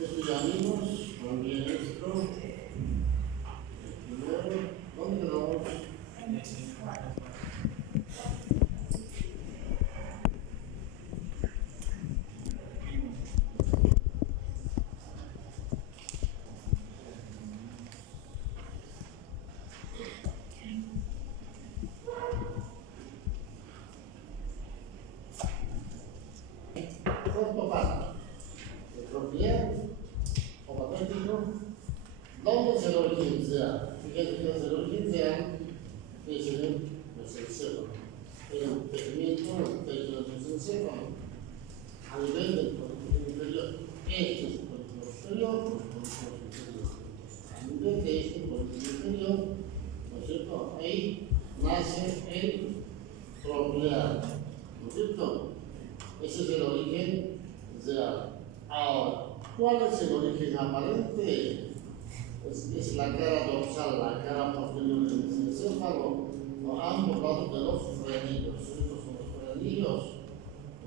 Esto ya vimos, también esto. Primero, ¿dónde quedamos? Cuarto paso. El propiedad o patético, ¿dónde es el origen sea? Fíjense que es el origen sea, es el mesencéfalo. El impedimento, el techo del mesencéfalo. A nivel del polígono inferior. Este es el polígono superior, los polígonos inferiores. A nivel de este polígono inferior, ¿no es cierto? Ahí nace el propiedad, ¿no es cierto? Ese es el origen real. Ahora, ¿cuál es el origen aparente? Es la cara dorsal, la cara posterior del mesencéfalo, ¿no? Ambos lados de los frenillos. Estos son los frenillos,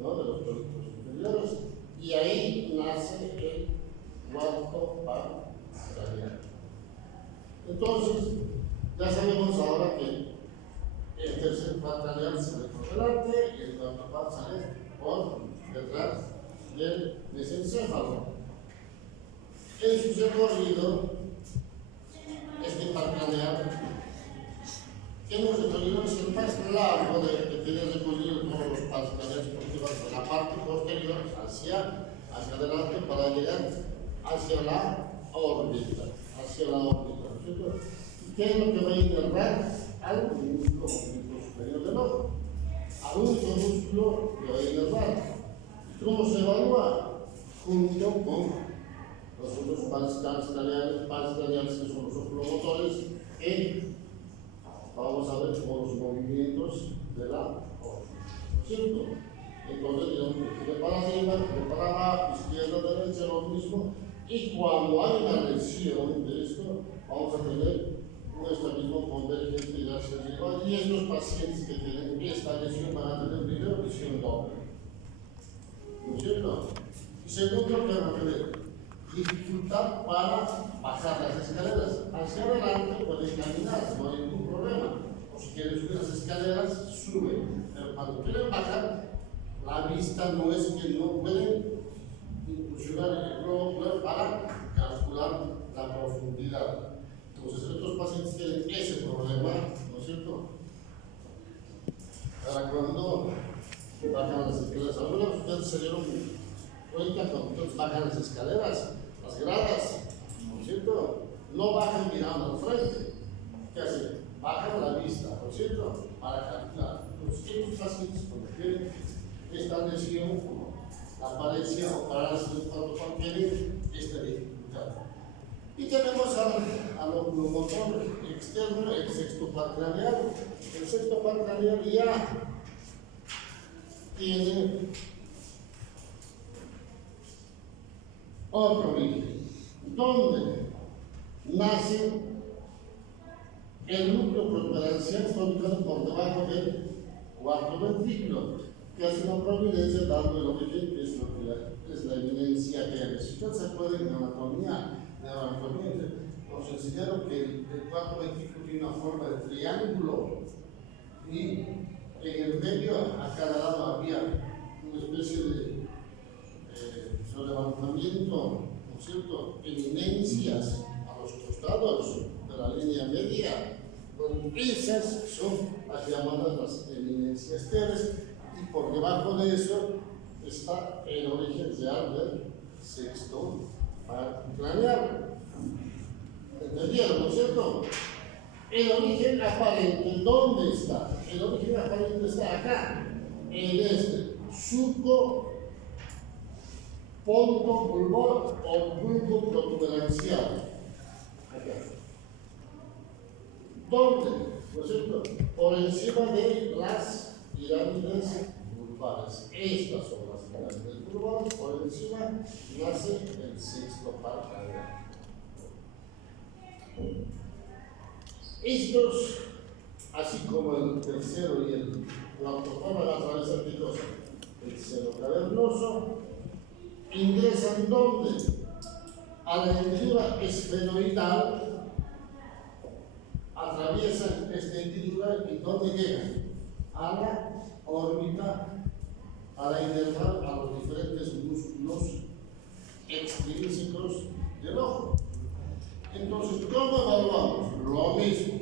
¿no? De los polígonos inferiores, y ahí nace el cuarto par craneal. Entonces, ya sabemos ahora que el tercer par craneal sale por delante y el cuarto par sale por detrás del mesencéfalo. En su recorrido, este par craneal tiene un recorrido que es el más largo que tiene recorrido todos los pares craneales, porque va de la parte posterior hacia adelante para llegar hacia la órbita, ¿cierto? ¿Y qué es lo que va a inervar al músculo superior del ojo? Al único músculo que va a inervar. ¿Cómo se evalúa? Junto con los otros pares craneales que son los oculomotores, que vamos a ver como los movimientos de la órbita, ¿no es cierto? Entonces, digamos que de para arriba, de para abajo, izquierda, derecha, lo mismo. Y cuando hay una lesión de esto, vamos a tener un estabilismo convergente hacia arriba. Y estos pacientes que tienen esta lesión van a tener primero lesión doble, ¿no es cierto? Y segundo, que van a tener dificultad para bajar las escaleras. Hacia adelante pueden caminar, no hay ningún problema. O si quieren subir las escaleras, suben. Pero cuando quieren bajar, la vista no es que no pueden incursionar en el globo ocular para calcular la profundidad. Entonces, estos pacientes tienen ese problema, ¿no es cierto? Ahora, cuando bajan las escaleras, algunos de ustedes se dieron cuenta cuando ustedes bajan las escaleras, las gradas, ¿no es cierto? No bajan mirando al frente. ¿Qué hacen? Bajan la vista, ¿no es cierto? Para calcular. Entonces, estos pacientes, cuando tienen esta lesión, como la paresia o parálisis del cuarto par tienen esta dificultad. Y tenemos al oculomotor externo, el sexto par craneal. El sexto par craneal ya tiene otro origen, donde nace el núcleo protuberancial, está ubicado por debajo del cuarto ventrículo, que hace una prominencia dando el origen, que es, es la evidencia que hay. Si usted se puede en anatomía, nos enseñaron que el cuarto ventrículo tiene una forma de triángulo y en el medio, a cada lado, había una especie de levantamiento, ¿no es cierto?, eminencias a los costados de la línea media. Bueno, esas son las llamadas las eminencias teres, y por debajo de eso está el origen real del sexto par craneal. ¿Entendieron, no es cierto? El origen aparente, ¿dónde está? El origen aparente está acá, en este surco ponto bulbar o bulbo protuberancial. Acá. ¿Dónde? ¿No es cierto? Por encima de las pirámides bulbares. Estas son las pirámides bulbares. Por encima nace el sexto par craneal. Estos, así como el tercero y el cuarto par, van a atravesar ¿qué cosa? El seno cavernoso. Ingresan ¿dónde? A la hendidura esfenoidal atraviesan esta hendidura y ¿dónde llegan? A la órbita, a la interfaz, a los diferentes músculos extrínsecos del ojo. Entonces, ¿cómo evaluamos? Lo mismo.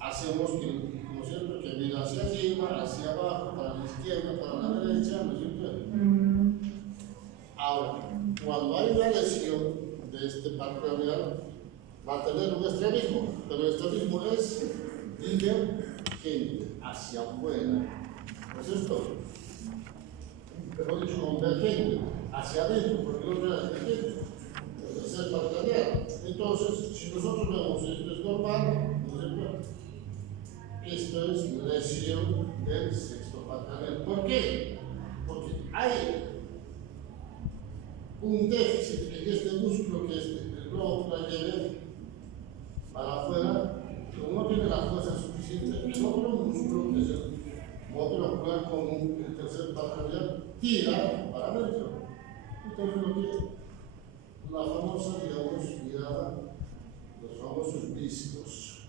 Hacemos que, ¿no es cierto?, que mira hacia arriba, hacia abajo, para la izquierda, para la derecha, ¿no es cierto? Ahora, cuando hay una lesión de este par craneal, va a tener un estrabismo, pero el estrabismo es divergente, hacia afuera, ¿no es cierto? Pero dicho convergente, hacia adentro, porque el otro es divergente, es el par craneal. Entonces, si nosotros vemos esto es normal, ¿no es cierto? Esto es lesión del sexto par craneal. ¿Por qué? Porque hay un déficit en este músculo que es el globo ocular para afuera, como no tiene la fuerza suficiente, el otro músculo, que es el módulo ocular común, el tercer par craneal, tira para adentro. Entonces lo que la famosa, digamos, mirada, los famosos discos.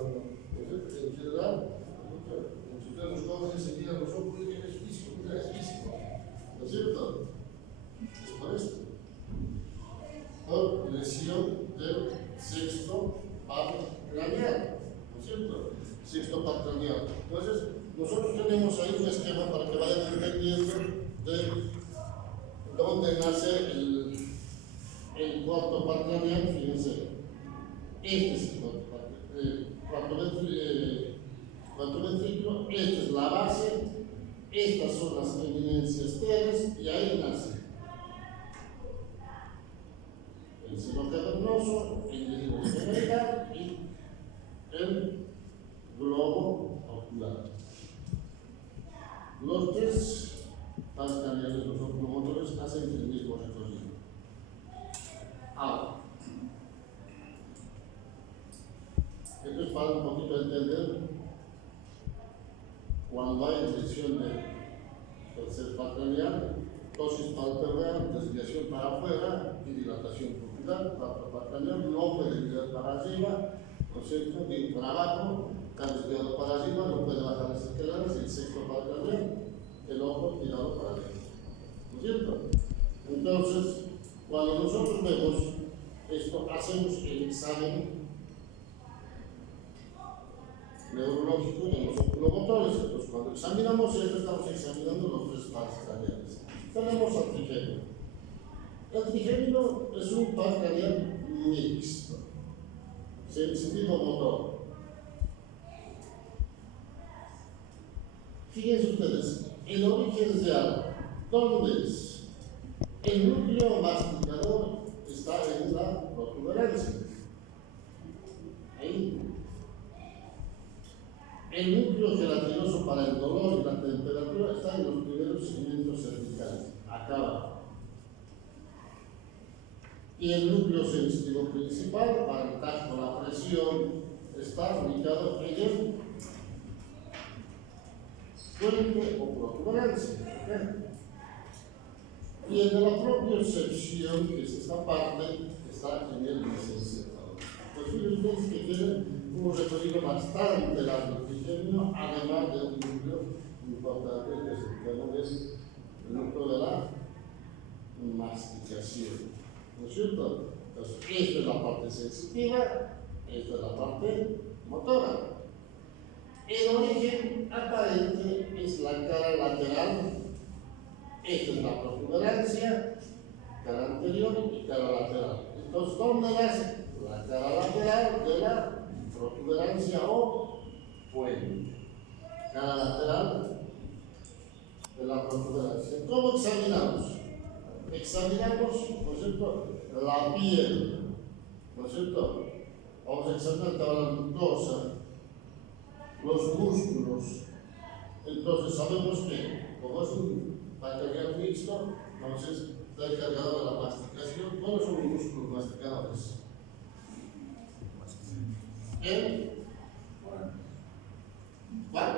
En general, en los jóvenes se miran los ojos y dicen, es físico, mira, es físico. ¿No es cierto? Es por esto. Por lesión del sexto par craneal. ¿No es cierto? Sexto par craneal. Entonces, nosotros tenemos ahí un esquema para que vayan entendiendo de dónde nace el cuarto par craneal. Fíjense, este es el cuarto par craneal. Cuarto ventrículo, esta es la base. Estas son las eminencias teres y ahí nace el seno cavernoso, el líquido esfenoidal y el globo ocular. Los tres pares craneales, los oculomotores, hacen el mismo recorrido. Ahora, esto es para un poquito entender cuando hay lesión del tercer par craneal, tosis palpebral, desviación para afuera y dilatación pupilar, cuarto par craneal, no puede mirar para arriba, ¿no es cierto?, ni para abajo, está desviado para arriba, no puede bajar las escaleras, el sexto par craneal, el ojo tirado para adentro, ¿no es cierto? Entonces, cuando nosotros vemos esto, hacemos el examen neurológico de los oculomotores. Entonces, cuando examinamos esto, estamos examinando los tres pares craneales. Tenemos al trigémino. El trigémino es un par craneal mixto, sentido motor. Fíjense ustedes, el origen real, ¿dónde es? El núcleo masticador está en la protuberancia. Ahí. El núcleo gelatinoso para el dolor y la temperatura está en los primeros segmentos cervicales, acá abajo. Y el núcleo sensitivo principal para el tacto, la presión, está ubicado en el fuente o protuberancia. Y el de la propiocepción, que es esta parte, está en el mesencefalo. Pues fíjense ustedes que tienen un recorrido bastante largo del trigémino, además de un núcleo importante que es el núcleo de la masticación. ¿No es cierto? Entonces, esta es la parte sensitiva, esta es la parte motora. El origen aparente es la cara lateral, esta es la protuberancia, cara anterior y cara lateral. Entonces, ¿dónde nace? La cara lateral de la protuberancia o puente. Cara lateral de la protuberancia. ¿Cómo examinamos? Examinamos, ¿no es cierto?, la piel, ¿no es cierto? Vamos a examinar la glucosa, los músculos. Entonces sabemos que, como es un par craneal mixto, entonces está encargado de la masticación. ¿Cuáles son los músculos masticadores? ¿Cuál?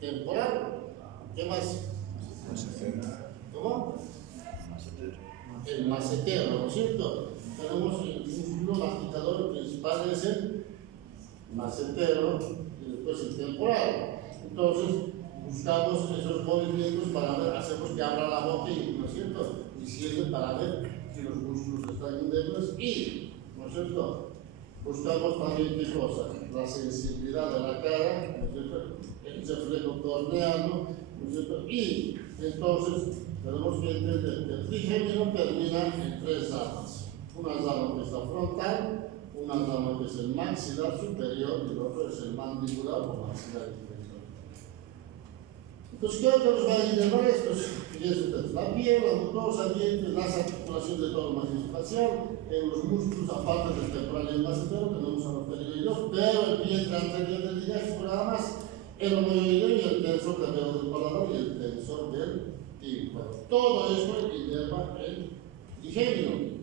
Temporal. ¿Qué más? ¿Cómo? El macetero, ¿no es cierto? Tenemos el músculo masticador principal, es el macetero y después el temporal. Entonces, buscamos esos movimientos para ver, hacemos que abra la boca, ¿no es cierto? Y sirve para ver si los músculos están endebles y, ¿no es cierto? Buscamos también qué cosa, la sensibilidad de la cara, ¿no es cierto? El reflejo corneano, ¿no es cierto? Y entonces tenemos que entender que el trigémino termina en tres ramas. Una rama que está frontal, una rama que es el maxilar superior y el otro es el mandibular o maxilar inferior. Entonces, ¿qué es lo que nos va a inervar esto? Fíjense ustedes, la piel, la mucosa, dientes, las articulaciones de todo el macizo facial, en los músculos, aparte del temporal y el macetero, tenemos a los pterigoideos, pero el vientre anterior del diáfragma nada más, el homoyoideo y el tensor del velo del paladar y el tensor del tímpano. Todo esto inerva el trigémino.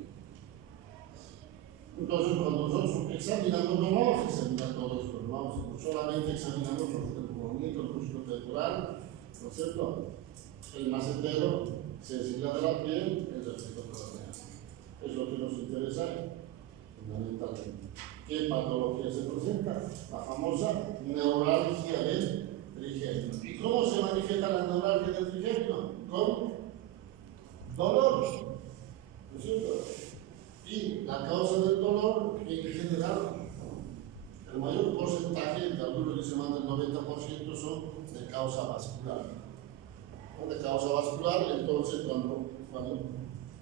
Entonces, cuando nosotros examinamos, no vamos a examinar todo esto, no vamos, solamente examinamos el movimiento del músculo temporal, ¿no es cierto? El macetero, sensibilidad de la piel, el reflejo corneal. Es lo que nos interesa fundamentalmente. ¿Qué patología se presenta? La famosa neuralgia del trigémino. ¿Y cómo se manifiesta la neuralgia del trigémino? Con dolor, ¿no es cierto? Y la causa del dolor, en general, el mayor porcentaje, de algunos dicen más del 90%, son de causa vascular. De causa vascular, entonces cuando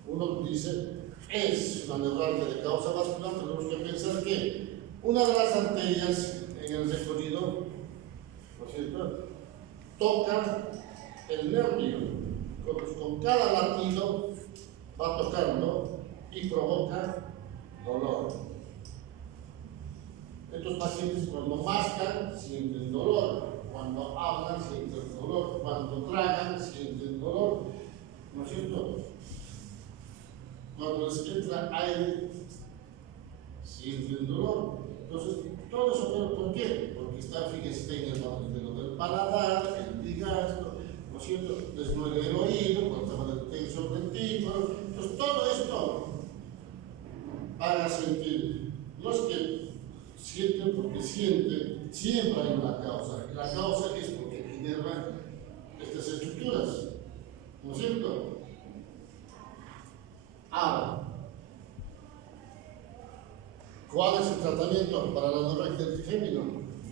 uno dice es una neuralgia de causa vascular, tenemos que pensar que una de las arterias en el recorrido, ¿no es cierto?, toca el nervio, con cada latido va tocando y provoca dolor. Estos pacientes cuando mascan sienten dolor, cuando hablan sienten dolor, cuando tragan sienten dolor, ¿no es cierto? Cuando les entra aire sienten dolor. Entonces, todo eso, ¿pero por qué? Porque está, fíjese, en el movimiento del paladar, el digastro, ¿no es cierto? Desnuda el oído, cuando estamos del tensor del tímpano. Entonces, todo esto para sentir, no es que sienten porque sienten, siempre hay una causa. Y la causa es porque inervan estas estructuras, ¿no es cierto? Ahora, ¿cuál es el tratamiento para la neuralgia del trigémino?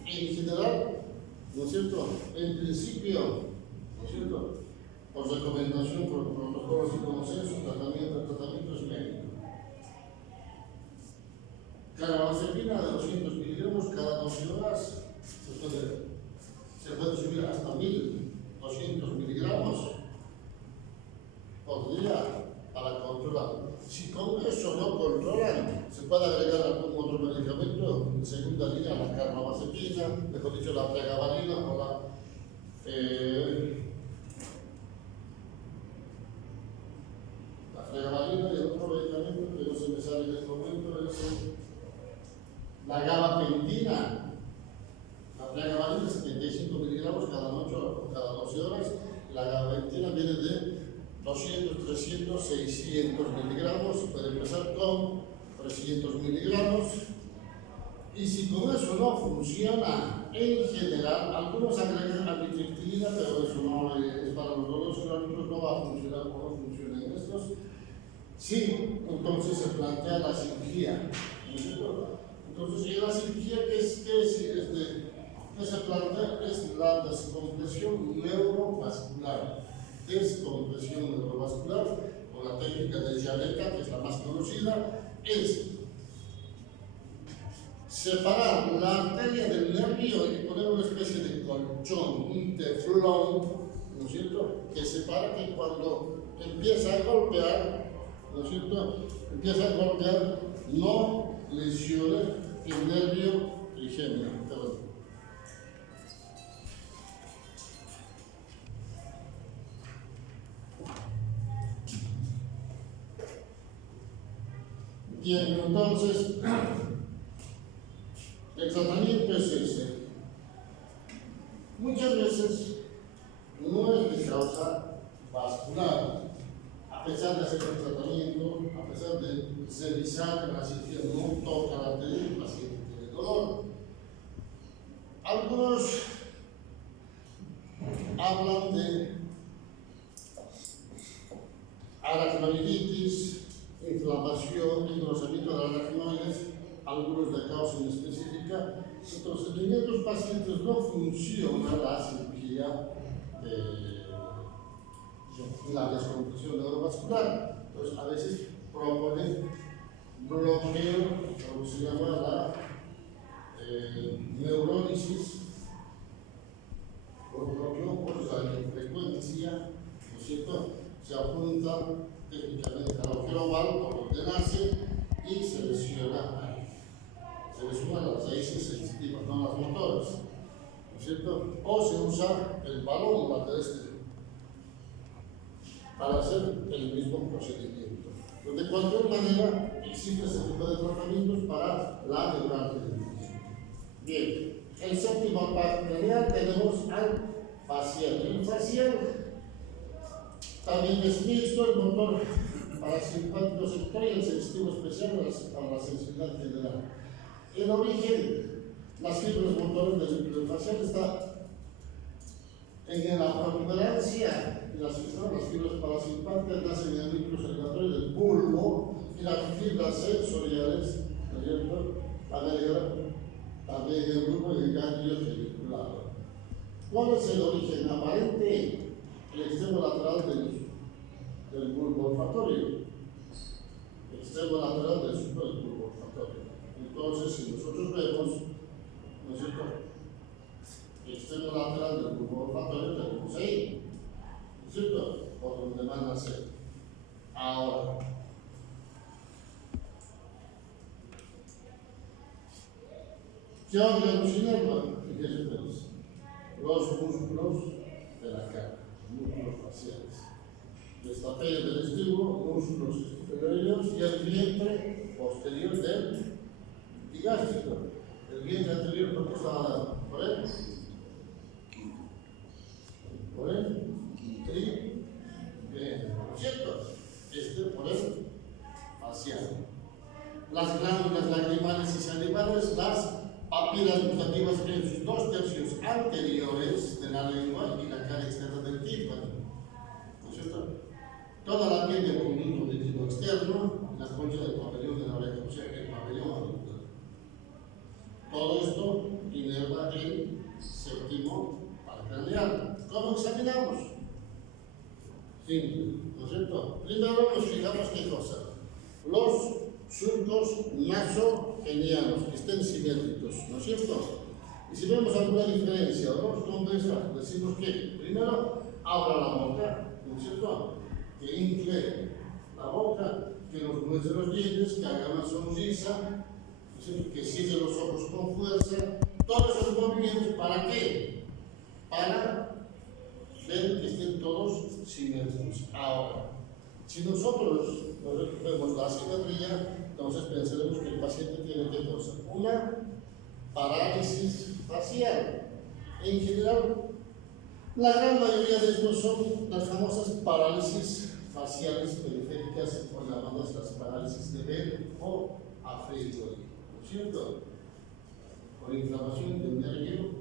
En general, ¿no es cierto? En principio, ¿no es cierto? Por recomendación, por protocolos y consenso, el tratamiento es médico. Carbamazepina de 200 miligramos cada 12 horas se puede subir hasta 1200 miligramos por día para controlar. Si con eso no controlan, se puede agregar algún otro medicamento en segunda línea, la carbamazepina, mejor dicho, la pregabalina o la pregabalina, y el otro medicamento que no se me sale en este momento es la gabapentina. La pregabalina es 75 miligramos cada noche o cada 12 horas. La gabapentina viene de 200, 300, 600 miligramos. Puede empezar con 300 miligramos. Y si con eso no funciona, en general, algunos agregan amitriptilina, pero eso no es para los dolores crónicos, no va a funcionar como no funcionan estos. Sí, entonces se plantea la cirugía. Entonces, en la cirugía, ¿qué se plantea? Es la descompresión neurovascular. Descompresión neurovascular, con la técnica de Jaleka, que es la más conocida, es separar la arteria del nervio y poner una especie de colchón, un teflón, ¿no es cierto?, que separa que cuando empieza a golpear, ¿no es cierto?, empieza a golpear, no lesione el nervio trigémino. Bien, entonces, el tratamiento es ese. Muchas veces no es de causa vascular. A pesar de hacer el tratamiento, a pesar de revisar que la cirugía no toca la arteria, el paciente tiene dolor. Algunos hablan de aracnoiditis, inflamación, engrosamiento de aracnoides, algunos de causa inespecífica. Entonces, en estos pacientes no funciona la cirugía de la descompresión neurovascular. Entonces, a veces proponen bloqueo, como se llama la neurólisis, o bloqueo por radiofrecuencia, ¿no es cierto? Se apunta técnicamente al agujero oval por donde nace y se lesiona ahí. Se lesionan las raíces sensitivas, no las motoras, ¿no es cierto? O se usa el balón lateral para hacer el mismo procedimiento. Pero de cualquier manera, existe ese tipo de tratamientos para la neuralgia. Bien, el séptimo partenarial tenemos al facial. El facial también es mixto, el motor parasimpático sector y el sensitivo especial para la sensibilidad general. En origen, las fibras motoras del núcleo facial están en la protuberancia. Las fibras parasimpáticas nacen en el núcleo circulatorio del bulbo y las fibras sensoriales, ¿no es cierto?, también en el bulbo y el ganglio genicular. ¿Cuál es el origen aparente? El extremo lateral del bulbo olfatorio. El extremo lateral del bulbo olfatorio. Entonces, si nosotros vemos, ¿no es cierto?, el extremo lateral del bulbo olfatorio tenemos ahí, ¿no es cierto?, por donde van a nacer. Ahora, ¿qué órganos inervan? Fíjense ustedes, los músculos de la cara, músculos faciales, nuestra pelle del vestíbulo, músculos superiores y el vientre posterior del digástrico. El vientre anterior, ¿por qué está por él? Por él, ¿no es cierto? Por el facial. Las glándulas lacrimales y salivales, las papilas gustativas en sus 2/3 anteriores de la lengua y la cara externa del tímpano, ¿no es cierto? Toda la piel del conducto auditivo externo, las conchas del pabellón de la oreja, o sea, el pabellón auditivo. Todo esto inerva el séptimo paracraneal. ¿Cómo examinamos? Simple, ¿no es cierto? Primero nos fijamos qué cosa. Los surcos nasogenianos, que estén simétricos, ¿no es cierto? Y si vemos alguna diferencia o nos compensa, decimos que primero abra la boca, ¿no es cierto?, que infle la boca, que nos muestre los dientes, que haga una sonrisa, ¿no es cierto?, que cierre los ojos con fuerza. Todos esos movimientos, ¿para qué? Para ver que estén todos simétricos. Ahora, si nosotros vemos la simetría, entonces pensaremos que el paciente tiene qué cosa. Una parálisis facial. En general, la gran mayoría de estos son las famosas parálisis faciales periféricas o llamadas las parálisis de Bell o afeidoide, ¿no es cierto?, por inflamación de un nervio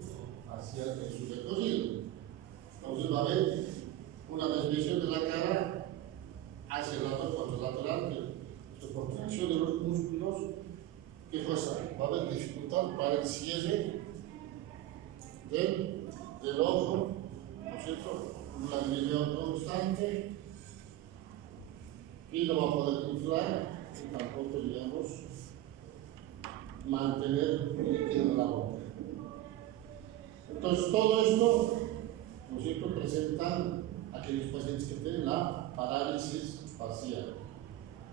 facial en su recorrido. Entonces va a haber una desviación de la cara hacia el lado contralateral, por contracción de los músculos. ¿Qué cosa? Va a haber dificultad para el cierre del ojo, ¿no es cierto?, un lagrimeo constante, y no va a poder inflar y tampoco, digamos, mantener líquido en la boca. Entonces, todo esto, ¿no es cierto?, presentan aquellos pacientes que tienen la parálisis facial.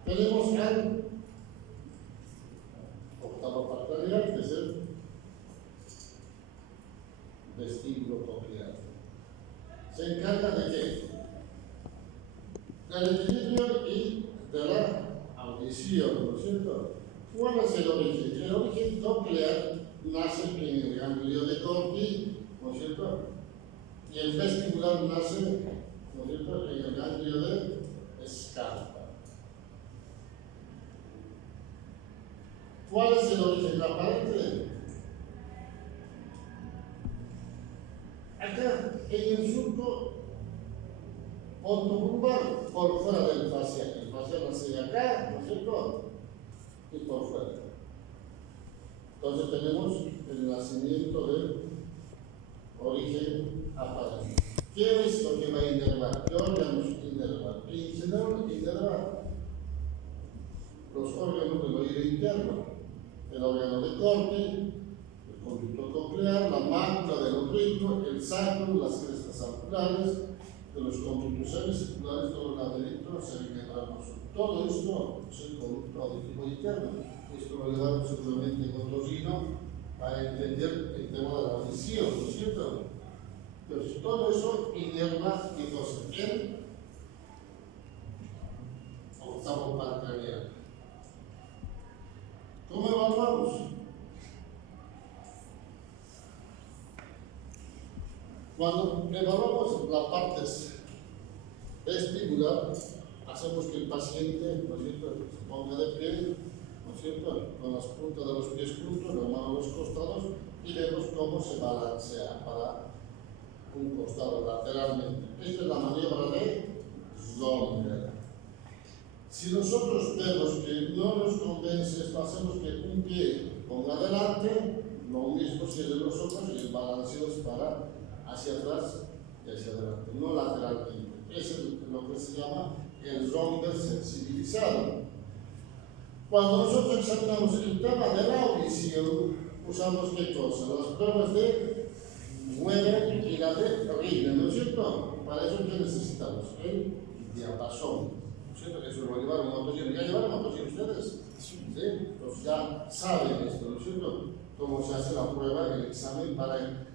Tenemos el octavo paracraneal, que es el vestíbulo coclear. Se encarga de qué? Del equilibrio y de la audición, ¿no es cierto? ¿Cuál es el origen? El origen coclear nace en el ganglio de Corti, ¿no es cierto?, y Y el vestibular nace, ¿no es cierto?, en el ganglio de Scarpa. ¿Cuál es el origen aparente? Acá, en el surco ontobulbar, por fuera del facial. El facial nace acá, ¿no es cierto?, y por fuera. Entonces tenemos el nacimiento del origen aparente. ¿Qué es lo que va a inervar? ¿Qué órganos inervar? Inervar los órganos del oído interno, el órgano de corte, el conducto coclear, la mácula del oblicuo, el sacro, las crestas auriculares, de los conductos semicirculares, todo el laberinto cerebral. Todo esto es el conducto auditivo interno. Esto lo llevamos seguramente con Torino para entender el tema de la audición, ¿no es cierto? Entonces, todo eso inerva ¿qué cosa? El octavo par craneal. ¿Cómo evaluamos? Cuando evaluamos la parte vestibular, hacemos que el paciente, ¿no es cierto?, se ponga de pie, ¿no es cierto?, con las puntas de los pies juntos, la mano a los costados, y vemos cómo se balancea para un costado lateralmente. Esta es la maniobra de Zonder. Si nosotros vemos que no nos convence, hacemos que un pie ponga adelante, lo mismo cierre los ojos y el balanceo es para hacia atrás y hacia adelante, no lateralmente. Eso es lo que se llama el Zonder sensibilizado. Cuando nosotros examinamos el tema de la audición, usamos ¿qué cosa? Las pruebas de Weber y la de Riemann, ¿no es cierto? Para eso, ¿qué necesitamos? El diapasón, ¿no es cierto? Que eso lo va a llevar un autogiro. ¿Ya llevaron autogiro ustedes? ¿Sí? Entonces ya saben esto, ¿no es cierto? Cómo se hace la prueba, el examen para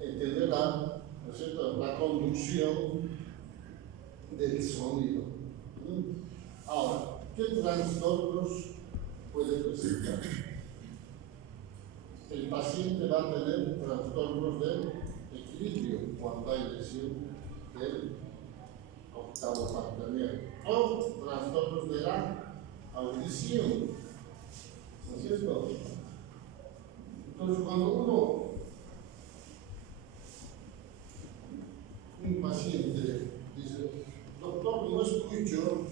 entender la, ¿no es cierto?, la conducción del sonido. Ahora, ¿qué trastornos puede presentar? El paciente va a tener trastornos del equilibrio cuando hay lesión del octavo par craneal o trastornos de la audición, ¿no es cierto? Entonces, cuando un paciente dice, doctor, no escucho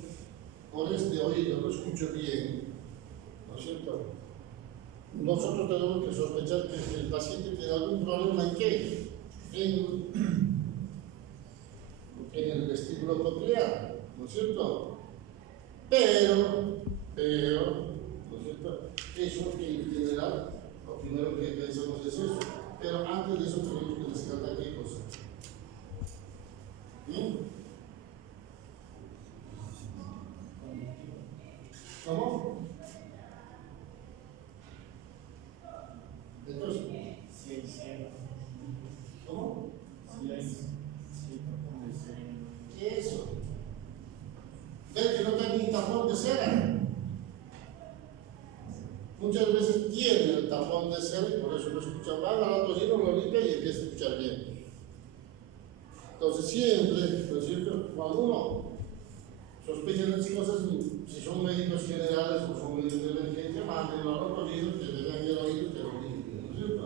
por este oído, no escucho bien, ¿no es cierto?, nosotros tenemos que sospechar que el paciente tiene algún problema en qué, en el vestíbulo coclear, ¿no es cierto? Pero, ¿no es cierto?, eso en general, lo primero que pensamos es eso. Pero antes de eso tenemos que descartar qué cosa. ¿Cómo? Entonces, ¿cómo? Eso. Ven que no tiene un tapón de cera. Muchas veces tiene el tapón de cera y por eso no escucha mal. Al autogiro lo limpia y empieza a escuchar bien. Entonces, siempre, ¿no es cierto?, cuando uno sospecha de estas cosas, si son médicos generales o son médicos de emergencia, mándenlo al autogiro que le vean el oído que lo limpie, ¿no es cierto?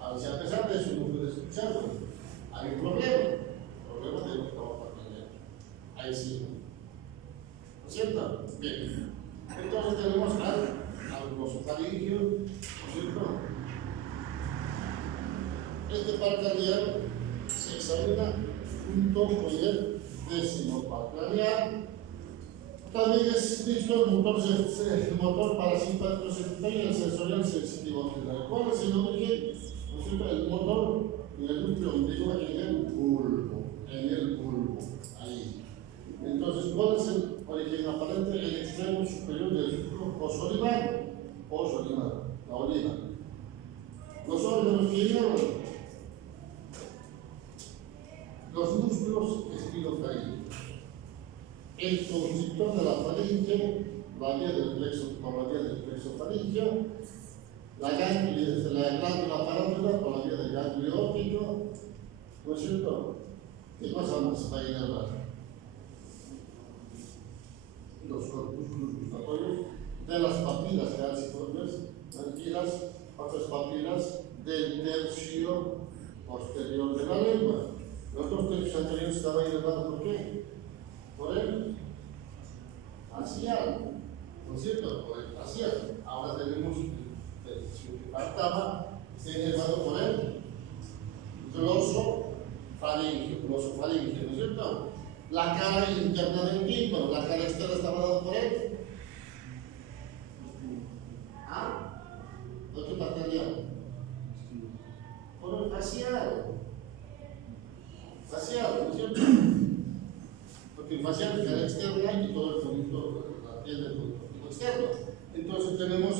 A pesar de eso, no puede escucharlo. Hay un problema de lo que vamos a aprender. Ahí sí. ¿No es cierto? Bien. Entonces tenemos al glosofaringio, ¿no es cierto? Este par craneal se examina junto con el décimo par craneal. También es visto el motor parasimpático secundario y el sensorial sensitivo general. ¿Cuál es el origen? ¿No es cierto? El motor en el núcleo ombligo en el bulbo, ahí. Entonces, ¿cuál es el origen aparente? El extremo superior del círculo posolivar, la oliva. Los órganos que inervan, los músculos estilofaríngicos, el constrictor de la faringe, por la vía del plexo faríngeo, la glándula parántula por la vía del ganglio óptico, ¿no es cierto? ¿Qué cosa más va a inervar? Los corpúsculos gustatorios de las papilas calciformes y las otras papilas del tercio posterior de la lengua. Los dos tercios anteriores estaban inervados, ¿por qué? Por el facial, ¿no es cierto? Por el facial. Ahora tenemos el tercio que faltaba, está inervado por el glosofaringio, ¿no es cierto? La cara interna del tímpano, la cara externa estaba dada por él. ¿Ah? ¿Por qué partería? Por el facial. Facial, ¿no es cierto? Porque el facial es cara externa y todo el conducto, la piel del conducto externo. Entonces tenemos,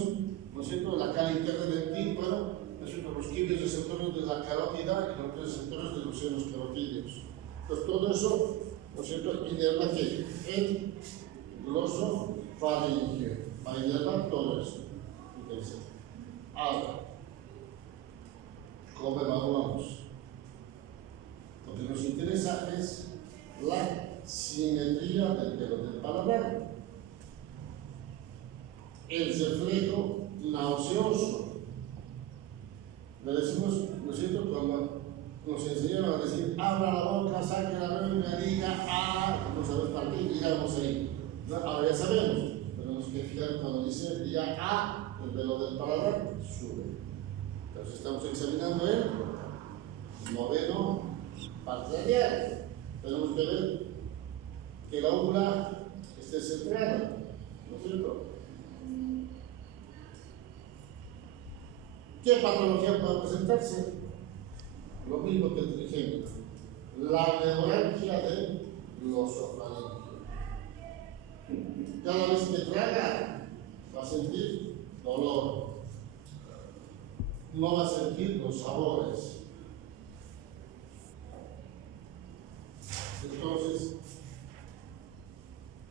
¿no es cierto?, la cara interna del tímpano, ¿no es cierto?, los quibios receptores de la carótida y los receptores de los senos carotídeos. Entonces todo eso, ¿no es cierto?, inerva que el glosofaringio va a inervar todo eso. Fíjense. Ahora, ¿cómo evaluamos? Lo que nos interesa es la simetría del pelo del paladar, el reflejo nauseoso. Le decimos, ¿no es cierto?, cuando nos enseñaron a decir, abra la boca, saque la lengua, diga A, no sabemos para qué, llegamos ahí. ¿No? Ahora ya sabemos, tenemos que fijar cuando dice diga A, el velo del paladar sube. Entonces estamos examinando el noveno parte radial. Tenemos que ver que la úvula esté centrada, ¿no es cierto? ¿Qué patología puede presentarse? Lo mismo que el trigémino, la neuralgia del glosofaringio. Cada vez que traga, va a sentir dolor, no va a sentir los sabores. Entonces,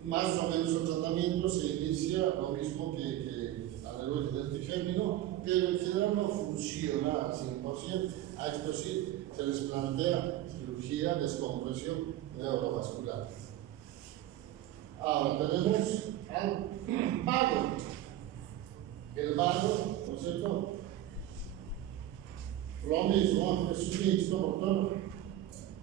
más o menos el tratamiento se inicia lo mismo que la neuralgia del trigémino, pero en general no funciona al 100%. A esto sí se les plantea cirugía de descompresión neurovascular. Ahora tenemos al vago. El vago, ¿no es cierto? Lo mismo, es un mixto motor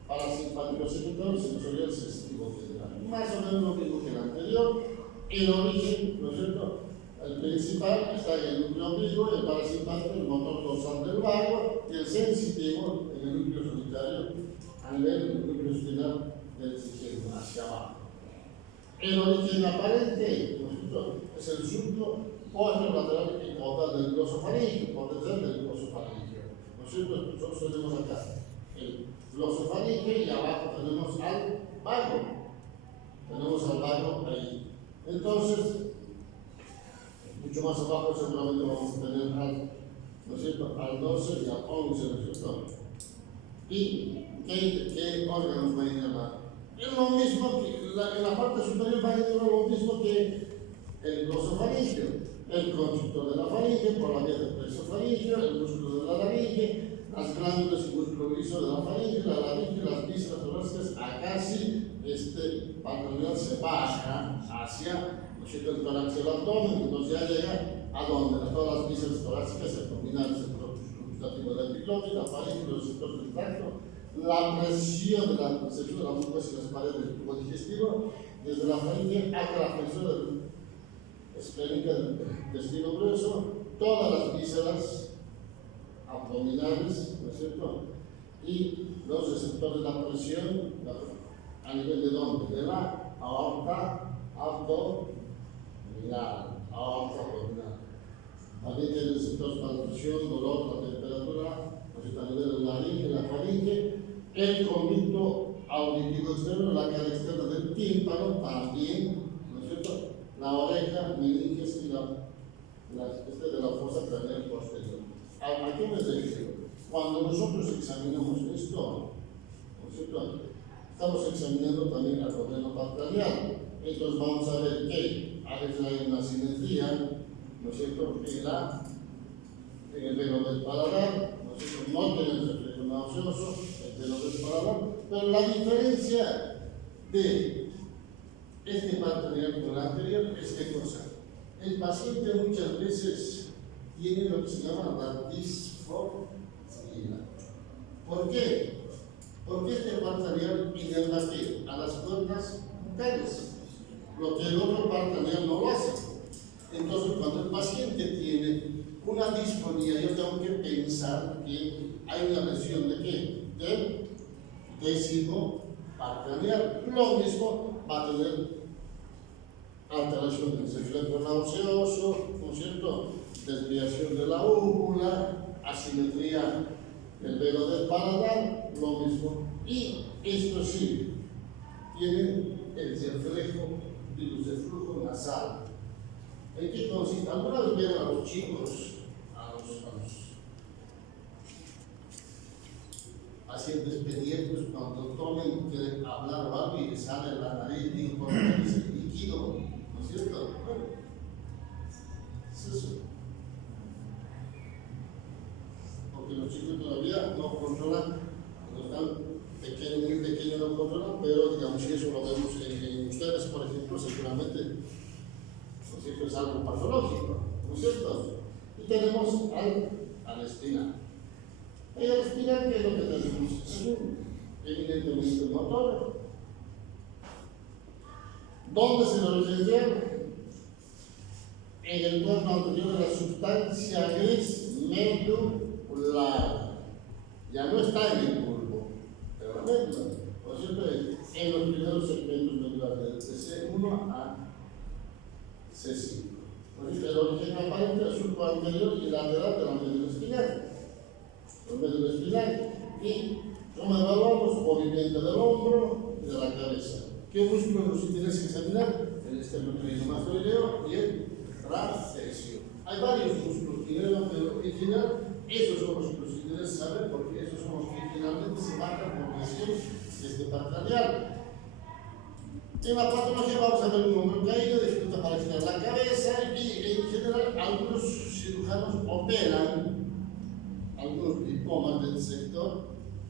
parasimpático secundario sensorial sensitivo federal. Más o menos lo mismo que el anterior. El origen, ¿no es cierto? El principal está en el núcleo oblicuo, el parasimpático, el motor dorsal del vago, y el sensitivo en el núcleo solitario, a nivel del núcleo espinal del trigémino, hacia abajo. El origen aparente, ¿no es cierto?, es el surco posterolateral y caudal del glosofaringio, por detrás del glosofaringio. ¿No es cierto? Nosotros tenemos acá el glosofaringio y abajo tenemos al vago. Tenemos al vago ahí. Entonces, mucho más abajo seguramente vamos a tener al, ¿no es cierto?, al 12 y al 11, ¿no es cierto? ¿Y qué órganos va a inervar? Es lo mismo que en la parte superior va a inervar lo mismo que el glosofaringio, el conductor de la faringe por la vía del plexofaringio, el músculo de la laringe, las glándulas y músculo liso de la faringe, la laringe, las vísceras torácicas. Acá sí, parte se baja hacia, ¿no es cierto?, el tórax y el abdomen, entonces ya llega a donde todas las vísceras torácicas, abdominales, el propúsculo gustativo del epiglotis, la faringe, los receptores del tracto, la presión de la percepción de la mucosa y las paredes del tubo digestivo, desde la faringe hasta la presión esplénica del intestino grueso, todas las vísceras abdominales, ¿no es cierto?, y los receptores de la presión, ¿a nivel de dónde? De la aorta abdominal, aorta abdominal. También tiene receptores para la presión, dolor, la temperatura, ¿no es cierto?, a nivel de la laringe, la faringe, el conducto auditivo externo, la cara externa del tímpano, también, ¿no es cierto?, la oreja, meninges y de la fosa craneal posterior. ¿A qué me refiero? Cuando nosotros examinamos esto, ¿no es cierto?, estamos examinando también el problema parcranial. Entonces vamos a ver que a veces hay una simetría, ¿no es cierto?, en el velo del paladar, ¿no es cierto?, no tiene el reflejo nauseoso, el de lo desparador. Pero la diferencia de este partenarial con el anterior es qué cosa. El paciente muchas veces tiene lo que se llama la disformia. ¿Por qué? Porque este partenarial inerva a las cuerdas vocales, lo que el otro partenarial no lo hace. Entonces, cuando el paciente tiene una disfonía, yo tengo que pensar que hay una lesión de qué? Del décimo partenarial. Lo mismo va a tener alteración del reflejo nauseoso, ¿no es cierto? Desviación de la úvula, asimetría del velo del paladar, lo mismo. Y esto sí, tienen el reflejo virus de flujo nasal. ¿En qué consiste? Alguna vez vieron a los chicos, a los pacientes pediátricos, cuando tomen, quieren hablar o algo y les sale la nariz, digo, por la nariz líquido, ¿no es cierto? Bueno, es eso. Porque los chicos todavía no controlan, cuando están pequeños, muy pequeños no controlan, pero digamos que eso lo vemos en ustedes, por ejemplo, seguramente, ¿no es cierto? Es algo patológico, ¿no es cierto? Y tenemos al espinal. Y al espinal, ¿qué es lo que tenemos? Es evidentemente un motor. ¿Dónde se lo licenciaron? En el torno anterior de la sustancia gris medular. Ya no está en el bulbo, pero la médula. Por cierto, en los primeros segmentos medulares, de C1 a C5. Por cierto, el origen aparente del surco anterior y lateral de la médula espinal. La médula espinal. Y como evaluamos, movimiento del hombro y de la cabeza. ¿Qué músculos nos interesa examinar? El esternocleidomastoideo y el trapecio. Hay varios músculos que inervan, pero en general, esos son los que nos interesa saber, porque esos son los que finalmente se marcan por lesión partenarial. En la patología vamos a ver un hombro caído, dificultad para girar la cabeza y en general algunos cirujanos operan algunos lipomas del sector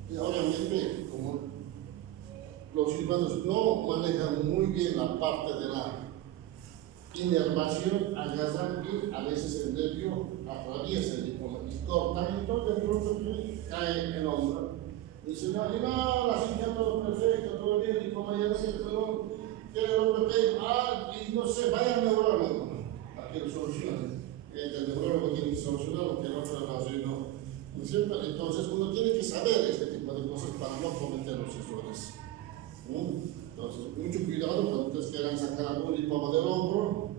y obviamente como los cirujanos no manejan muy bien la parte de la inervación, agarran y a veces el nervio atraviesa el lipoma y cortan, entonces de pronto cae el hombro. Dice, no, la cirugía todo perfecto, todo bien, el lipoma ya no se pero tiene el hombro caído, y no sé, vaya al neurólogo para que lo solucione. El neurólogo tiene que solucionarlo, que el otro no es cierto? Entonces uno tiene que saber este tipo de cosas para no cometer los errores. Entonces, mucho cuidado cuando ustedes quieran sacar algún lipoma del hombro,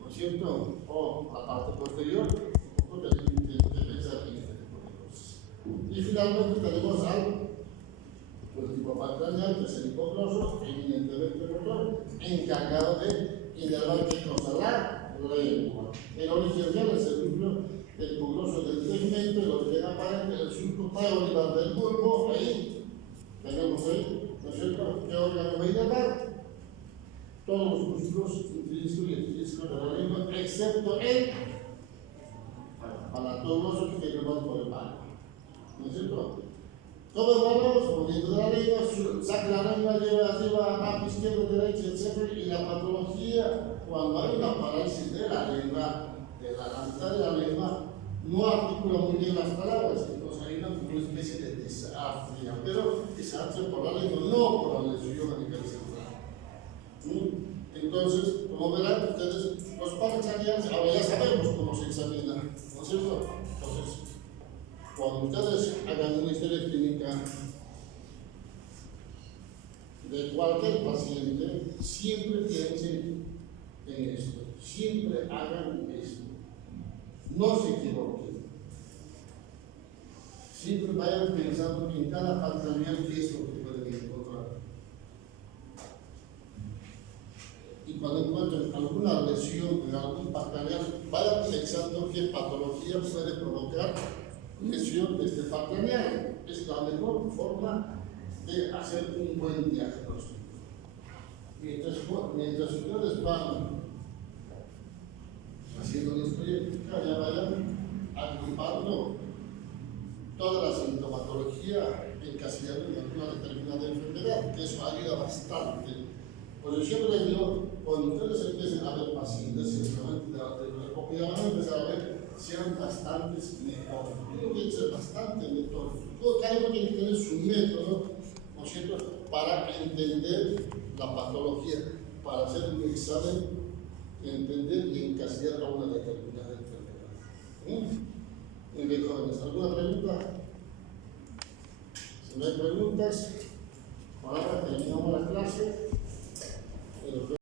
¿no es cierto? O la parte posterior, porque tienen que pensar en este tipo de cosas. Y finalmente tenemos al lipoma craneal, que es el hipogloso, evidentemente motor, encargado de inervar qué cosa, la lengua. El origen real es el núcleo del hipogloso del tegmento, el origen aparente, el surco preolivar del bulbo, ahí tenemos ahí. ¿No es cierto? ¿Qué órgano va a inervar? Todos los músculos intrínsecos y extrínsecos de la lengua, excepto el palatogloso que está inervado por el palo. ¿No es cierto? Todos los movimientos de la lengua, saca la lengua, lleva arriba, abajo, izquierda, derecha, etc. Y la patología, cuando hay una parálisis de la lengua, de la mitad de la lengua, no articula muy bien las palabras, entonces hay una especie de desartria, pero desartria por la lengua, no por la lesión a nivel central. Entonces, como verán ustedes, los partenariales, ahora ya sabemos cómo se examina, ¿no es cierto? Entonces, cuando ustedes hagan una historia clínica de cualquier paciente, siempre piensen en esto, siempre hagan esto. No se equivoquen. Siempre vayan pensando en cada partenarial qué es lo que pueden encontrar. Y cuando encuentren alguna lesión en algún partenarial, vayan pensando qué patología puede provocar lesión de este partenarial. Es la mejor forma de hacer un buen diagnóstico. Mientras ustedes van haciendo la historia, ya vayan agrupando toda la sintomatología encasillarlo en alguna determinada enfermedad, que eso ayuda bastante. Pues yo siempre les digo, cuando ustedes empiecen a ver pacientes, seguramente de poco ya van a empezar a ver si eran bastantes métodos. Yo creo que es bastante método. Cada uno tiene que tener su método, ¿no es cierto?, para entender la patología, para hacer un examen, entender y encasillar a una determinada enfermedad. Muy bien, jóvenes, ¿alguna pregunta? Si no hay preguntas, ahora terminamos la clase.